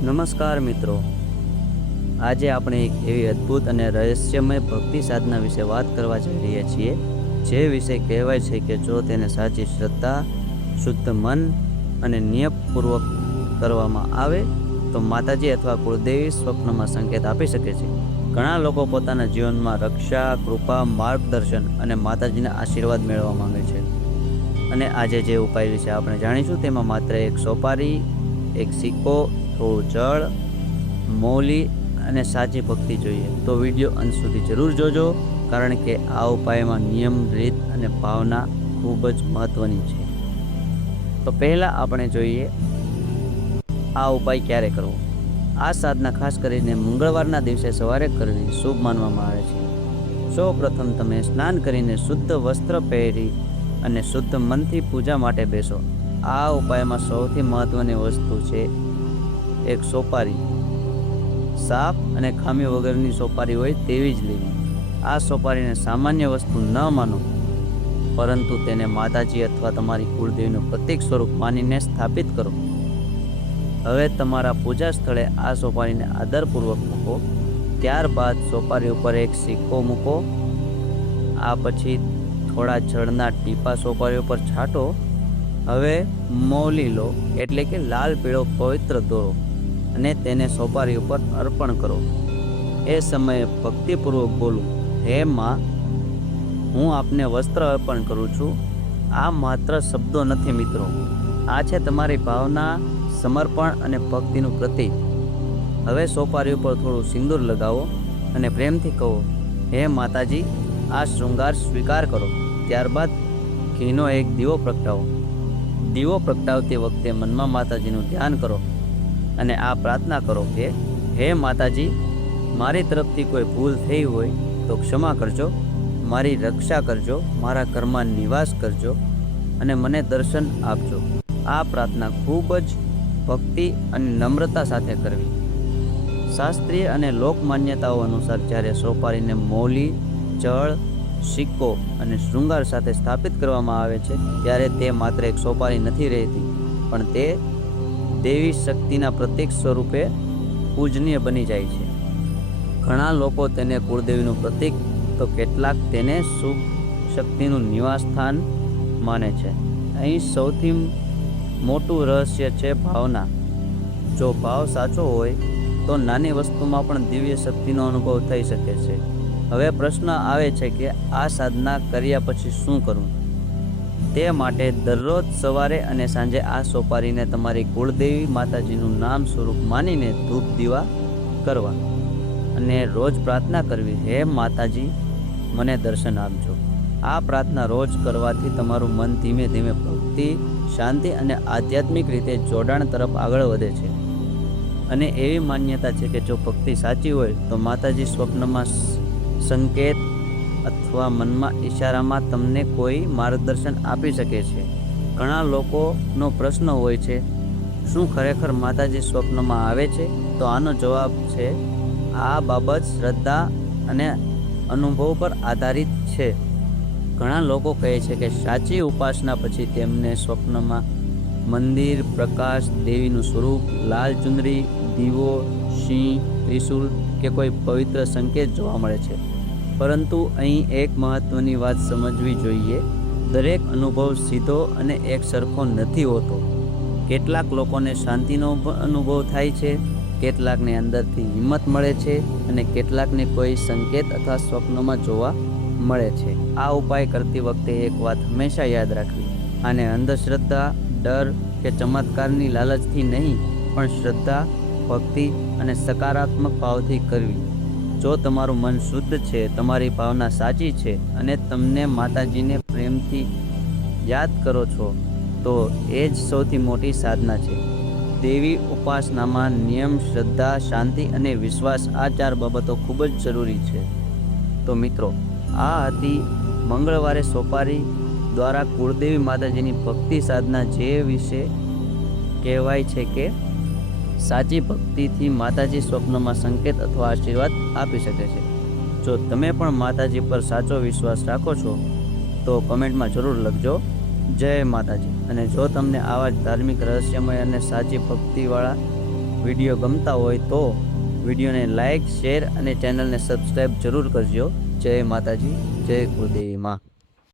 નમસ્કાર મિત્રો, આજે આપણે એક એવી અદ્ભુત અને રહસ્યમય ભક્તિ સાધના વિશે વાત કરવા જઈ રહ્યા છીએ, જે વિશે કહેવાય છે કે જો તેને સાચી શ્રદ્ધા, શુદ્ધ મન અને નિયમપૂર્વક કરવામાં આવે તો માતાજી અથવા કુળદેવી સ્વપ્નમાં સંકેત આપી શકે છે. ઘણા લોકો પોતાના જીવનમાં રક્ષા, કૃપા, માર્ગદર્શન અને માતાજીના આશીર્વાદ મેળવવા માંગે છે. અને આજે જે ઉપાય વિશે આપણે જાણીશું તેમાં માત્ર એક સોપારી, એક સિક્કો, થોડું જળ, મૌલી અને સાચી ભક્તિ જોઈએ. તો વિડીયો અંત સુધી જરૂર જોજો, કારણ કે આ ઉપાયમાં નિયમ, રીત અને ભાવના ખૂબ જ મહત્વની છે. તો પહેલાં આપણે જોઈએ આ ઉપાય ક્યારે કરવો. આ સાધના ખાસ કરીને મંગળવારના દિવસે સવારે કરવી શુભ માનવામાં આવે છે. સૌ પ્રથમ તમે સ્નાન કરીને શુદ્ધ વસ્ત્ર પહેરી અને શુદ્ધ મનથી પૂજા માટે બેસો. આ ઉપાયમાં સૌથી મહત્વની વસ્તુ છે એક સોપારી. સાફ અને ખામી વગરની સોપારી હોય તેવી જ લેવી. આ સોપારીને સામાન્ય વસ્તુ ન માનો, પરંતુ તેને માતાજી અથવા તમારી કુળદેવીનું પ્રતીક સ્વરૂપ માનીને સ્થાપિત કરો. હવે તમારા પૂજા સ્થળે આ સોપારીને આદરપૂર્વક મૂકો. ત્યારબાદ સોપારી ઉપર એક સિક્કો મૂકો. આ પછી થોડા જળના ટીપા સોપારી ઉપર છાંટો. હવે મૌલી લો, એટલે કે લાલ પીળો પવિત્ર દોરો, અને તેને સોપારી ઉપર અર્પણ કરો. એ સમયે ભક્તિપૂર્વક બોલું, હે માં, હું આપને વસ્ત્ર અર્પણ કરું છું. આ માત્ર શબ્દો નથી મિત્રો, આ છે તમારી ભાવના, સમર્પણ અને ભક્તિનું પ્રતીક. હવે સોપારી ઉપર થોડું સિંદૂર લગાવો અને પ્રેમથી કહો, હે માતાજી, આ શૃંગાર સ્વીકાર કરો. ત્યારબાદ ઘીનો એક દીવો પ્રગટાવો. દીવો પ્રગટાવતી વખતે મનમાં માતાજીનું ધ્યાન કરો અને આ પ્રાર્થના કરો કે, હે માતાજી, મારી તરફથી કોઈ ભૂલ થઈ હોય તો ક્ષમા કરજો, મારી રક્ષા કરજો, મારા ઘરમાં નિવાસ કરજો અને મને દર્શન આપજો. આ પ્રાર્થના ખૂબ જ ભક્તિ અને નમ્રતા સાથે કરવી. શાસ્ત્રીય અને લોક માન્યતાઓ અનુસાર જ્યારે સોપારીને મૌલી, જળ, સિક્કો અને શૃંગાર સાથે સ્થાપિત કરવામાં આવે છે, ત્યારે તે માત્ર એક સોપારી નથી રહેતી, પણ તે દેવી શક્તિના પ્રતીક સ્વરૂપે પૂજનીય બની જાય છે. ઘણા લોકો તેને કુળદેવીનું પ્રતીક, તો કેટલાક તેને શુભ શક્તિનું નિવાસ સ્થાન માને છે. અહીં સૌથી મોટું રહસ્ય છે ભાવના. જો ભાવ સાચો હોય તો નાની વસ્તુમાં પણ દિવ્ય શક્તિનો અનુભવ થઈ શકે છે. હવે પ્રશ્ન આવે છે કે આ સાધના કર્યા પછી શું કરવું? તે માટે દરરોજ સવારે અને સાંજે આ સોપારીને તમારી કુળદેવી માતાજીનું નામ સ્વરૂપ માનીને ધૂપ દીવા કરવા અને રોજ પ્રાર્થના કરવી, હે માતાજી, મને દર્શન આપજો. આ પ્રાર્થના રોજ કરવાથી તમારું મન ધીમે ધીમે ભક્તિ, શાંતિ અને આધ્યાત્મિક રીતે જોડાણ તરફ આગળ વધે છે. અને એવી માન્યતા છે કે જો ભક્તિ સાચી હોય તો માતાજી સ્વપ્નમાં સંકેત અથવા મનમાં ઈશારામાં તમને કોઈ માર્ગદર્શન આપી શકે છે. ઘણા લોકોનો પ્રશ્ન હોય છે, શું ખરેખર માતાજી સ્વપ્નમાં આવે છે? તો આનો જવાબ છે, આ બાબત શ્રદ્ધા અને અનુભવ પર આધારિત છે. ઘણા લોકો કહે છે કે સાચી ઉપાસના પછી તેમને સ્વપ્નમાં મંદિર, પ્રકાશ, દેવીનું સ્વરૂપ, લાલ ચુંદડી, દીવો, સિંહ, ત્રિશૂલ કે કોઈ પવિત્ર સંકેત જોવા મળે છે. પરંતુ અહીં એક મહત્વની વાત સમજવી જોઈએ, દરેક અનુભવ સીધો અને એક સરખો નથી હોતો. કેટલાક લોકોને શાંતિનો અનુભવ થાય છે, કેટલાકને અંદરથી હિંમત મળે છે અને કેટલાકને કોઈ સંકેત અથવા સ્વપ્નમાં જોવા મળે છે. આ ઉપાય કરતી વખતે એક વાત હંમેશા યાદ રાખવી, આને અંધશ્રદ્ધા, ડર કે ચમત્કારની લાલચથી નહીં, પણ શ્રદ્ધા, ભક્તિ અને સકારાત્મક ભાવથી કરવી. જો તમારું મન શુદ્ધ છે, તમારી ભાવના સાચી છે અને તમને માતાજીને પ્રેમથી યાદ કરો છો, તો એ જ સૌથી મોટી સાધના છે. દેવી ઉપાસનામાં નિયમ, શ્રદ્ધા, શાંતિ અને વિશ્વાસ, આ 4 બાબતો ખૂબ જ જરૂરી છે. તો મિત્રો, આ હતી મંગળવારે સોપારી દ્વારા કુળદેવી માતાજીની ભક્તિ સાધના, જે વિશે કહેવાય છે કે સાચી ભક્તિથી માતાજી સ્વપ્નમાં સંકેત અથવા આશીર્વાદ આપી શકે છે. જો તમે પણ માતાજી પર સાચો વિશ્વાસ રાખો છો તો કમેન્ટમાં જરૂર લખજો, જય માતાજી. અને જો તમને આવા જ ધાર્મિક, રહસ્યમય અને સાચી ભક્તિવાળા વિડીયો ગમતા હોય તો વિડીયોને લાઇક, શેર અને ચેનલને સબસ્ક્રાઈબ જરૂર કરજો. જય માતાજી, જય કુળદેવી માં.